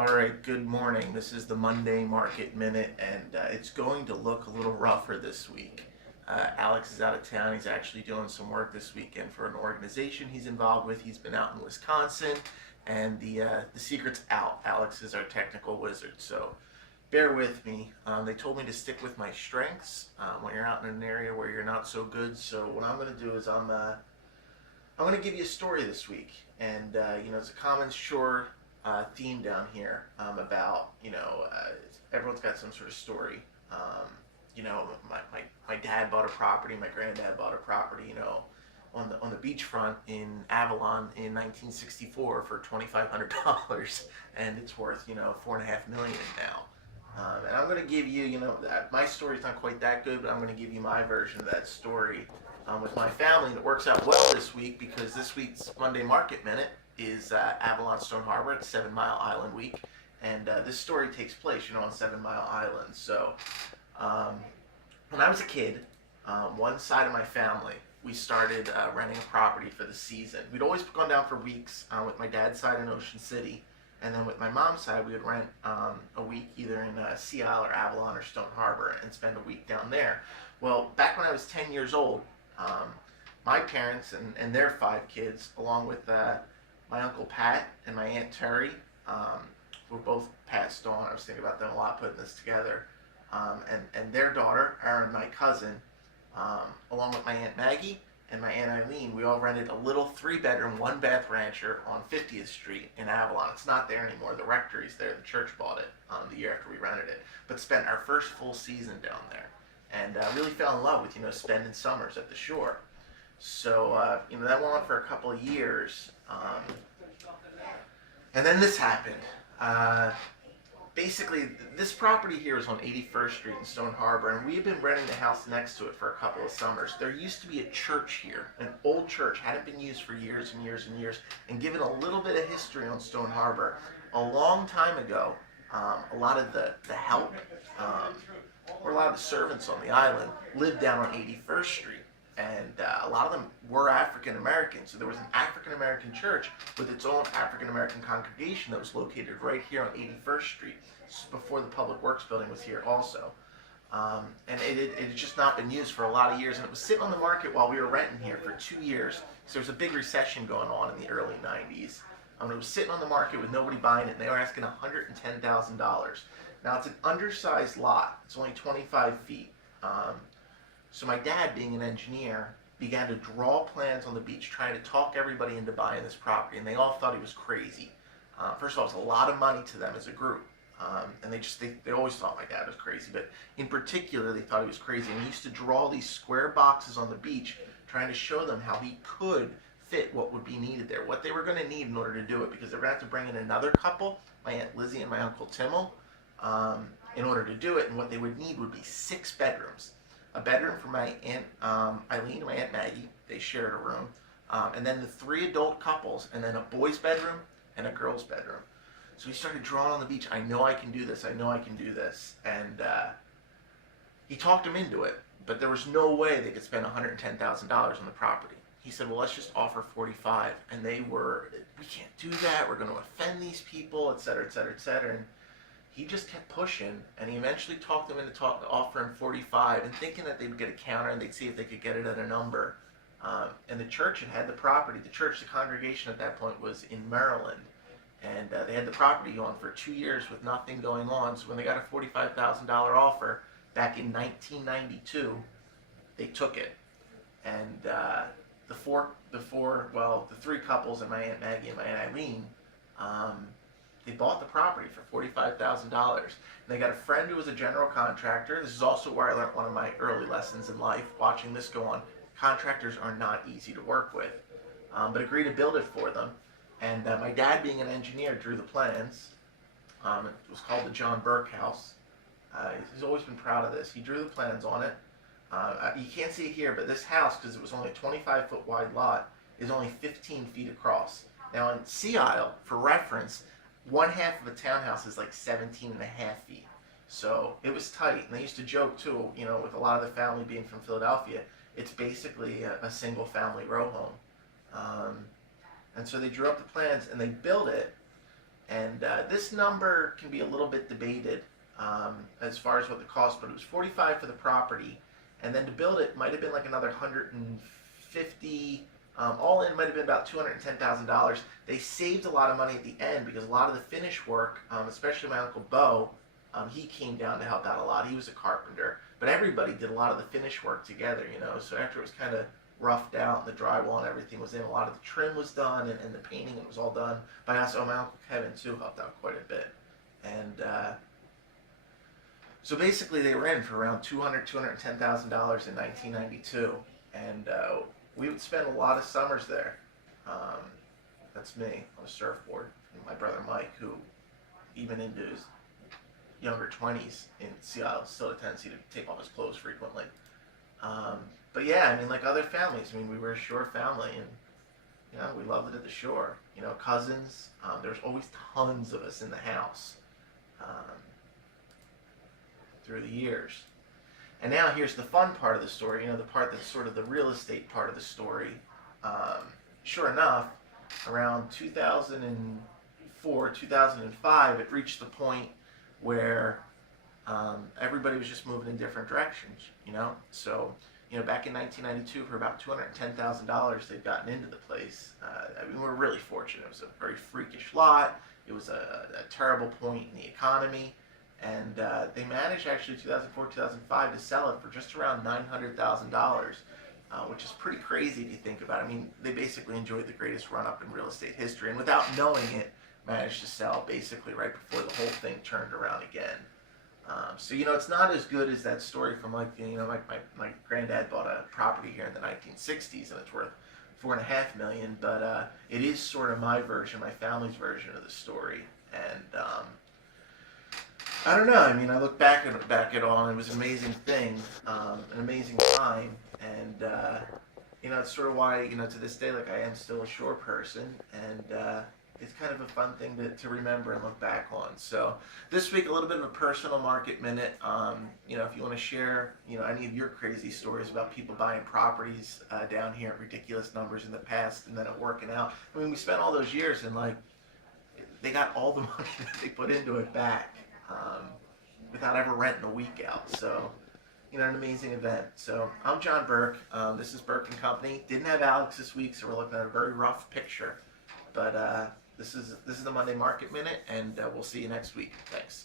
All right, good morning. This is the Monday Market Minute, and it's going to look a little rougher this week. Alex is out of town. He's actually doing some work this weekend for an organization he's involved with. He's been out in Wisconsin, and the secret's out. Alex is our technical wizard, so bear with me. They told me to stick with my strengths when you're out in an area where you're not so good. So what I'm going to do is I'm going to give you a story this week, and it's a common shore theme down here about everyone's got some sort of story. My dad bought a property, my granddad bought a property, on the beachfront in Avalon in 1964 for $2,500, and it's worth $4.5 million now. And I'm going to give you, my story's not quite that good, but I'm going to give you my version of that story with my family, and it works out well this week because this week's Monday Market Minute is Avalon Stone Harbor. It's 7 Mile Island week, and this story takes place, on 7 Mile Island. So when I was a kid, one side of my family, we started renting a property for the season. We'd always gone down for weeks with my dad's side in Ocean City, and then with my mom's side, we would rent a week either in Sea Isle or Avalon or Stone Harbor and spend a week down there. Well, back when I was 10 years old, my parents and their 5 kids, along with my Uncle Pat and my Aunt Terry, who both passed on. I was thinking about them a lot putting this together. And their daughter, Erin, my cousin, along with my Aunt Maggie and my Aunt Eileen, we all rented a little 3-bedroom, 1-bath rancher on 50th Street in Avalon. It's not there anymore. The rectory's there. The church bought it the year after we rented it. But spent our first full season down there. And really fell in love with, spending summers at the shore. So, that went on for a couple of years. And then this happened. Basically, this property here is on 81st Street in Stone Harbor, and we had been renting the house next to it for a couple of summers. There used to be a church here, an old church, hadn't been used for years and years and years, and given a little bit of history on Stone Harbor. A long time ago, a lot of the help, or a lot of the servants on the island lived down on 81st Street. And a lot of them were African American. So there was an African American church with its own African American congregation that was located right here on 81st Street. This is before the Public Works building was here also. And it had just not been used for a lot of years. And it was sitting on the market while we were renting here for 2 years. So there was a big recession going on in the early 90s. It was sitting on the market with nobody buying it, and they were asking $110,000. Now, it's an undersized lot. It's only 25 feet. So my dad, being an engineer, began to draw plans on the beach, trying to talk everybody into buying this property, and they all thought he was crazy. First of all, it's a lot of money to them as a group, and they always thought my dad was crazy, but in particular, they thought he was crazy. And he used to draw these square boxes on the beach, trying to show them how he could fit what would be needed there, what they were going to need in order to do it, because they were going to have to bring in another couple, my Aunt Lizzie and my Uncle Timmel, in order to do it, and what they would need would be 6 bedrooms. A bedroom for my Aunt Eileen and my Aunt Maggie. They shared a room. And then the 3 adult couples, and then a boy's bedroom and a girl's bedroom. So he started drawing on the beach. I know I can do this. I know I can do this. And he talked him into it. But there was no way they could spend $110,000 on the property. He said, well, let's just offer 45. And they were, we can't do that. We're going to offend these people, et cetera, et cetera, et cetera. And he just kept pushing, and he eventually talked them into offering 45, and thinking that they'd get a counter and they'd see if they could get it at a number. And the church had the property. The congregation at that point was in Maryland, and they had the property on for 2 years with nothing going on. So when they got a $45,000 offer back in 1992, they took it. And the 3 couples and my Aunt Maggie and my Aunt Eileen, they bought the property for $45,000. And they got a friend who was a general contractor. This is also where I learned one of my early lessons in life, watching this go on. Contractors are not easy to work with, but agreed to build it for them. And my dad, being an engineer, drew the plans. It was called the John Burke house. He's always been proud of this. He drew the plans on it. You can't see it here, but this house, because it was only a 25-foot wide lot, is only 15 feet across. Now in Sea Isle, for reference, 1/2 of a townhouse is like 17 and a half feet. So it was tight. And they used to joke too, with a lot of the family being from Philadelphia, it's basically a single family row home. And so they drew up the plans and they built it. And this number can be a little bit debated as far as what the cost, but it was 45 for the property, and then to build it might have been like another 150. All in might have been about $210,000. They saved a lot of money at the end because a lot of the finish work, especially my Uncle Bo, he came down to help out a lot. He was a carpenter, but everybody did a lot of the finish work together, you know. So after it was kind of roughed out, the drywall and everything was in, a lot of the trim was done, and the painting, it was all done by us. Oh, my Uncle Kevin too helped out quite a bit. And so basically they were in for around $210,000 in 1992. And we would spend a lot of summers there. That's me on a surfboard. And my brother Mike, who even into his younger 20s in Seattle, still had a tendency to take off his clothes frequently. But yeah, I mean, like other families, I mean, we were a shore family, and you know, we loved it at the shore. You know, cousins. There was always tons of us in the house through the years. And now here's the fun part of the story. You know, the part that's sort of the real estate part of the story. Sure enough, around 2004, 2005, it reached the point where everybody was just moving in different directions. You know, so. You know, back in 1992, for about $210,000, they'd gotten into the place. I mean, we were really fortunate. It was a very freakish lot. It was a terrible point in the economy. And they managed, actually, 2004, 2005, to sell it for just around $900,000, which is pretty crazy if you think about it. I mean, they basically enjoyed the greatest run-up in real estate history, and without knowing it, managed to sell basically right before the whole thing turned around again. So, you know, it's not as good as that story from, like, you know, my granddad bought a property here in the 1960s, and it's worth $4.5 million, but it is sort of my version, my family's version of the story. And I don't know, I mean, I look back at it all, and it was an amazing thing, an amazing time, and you know, it's sort of why, you know, to this day, like, I am still a shore person, and it's kind of a fun thing to remember and look back on. So this week, a little bit of a personal market minute. You know, if you want to share, you know, any of your crazy stories about people buying properties down here at ridiculous numbers in the past and then it working out. I mean, we spent all those years and, like, they got all the money that they put into it back without ever renting a week out. So, you know, an amazing event. So I'm John Burke. This is Burke and Company. Didn't have Alex this week, so we're looking at a very rough picture. But this is the Monday Market Minute, and we'll see you next week. Thanks.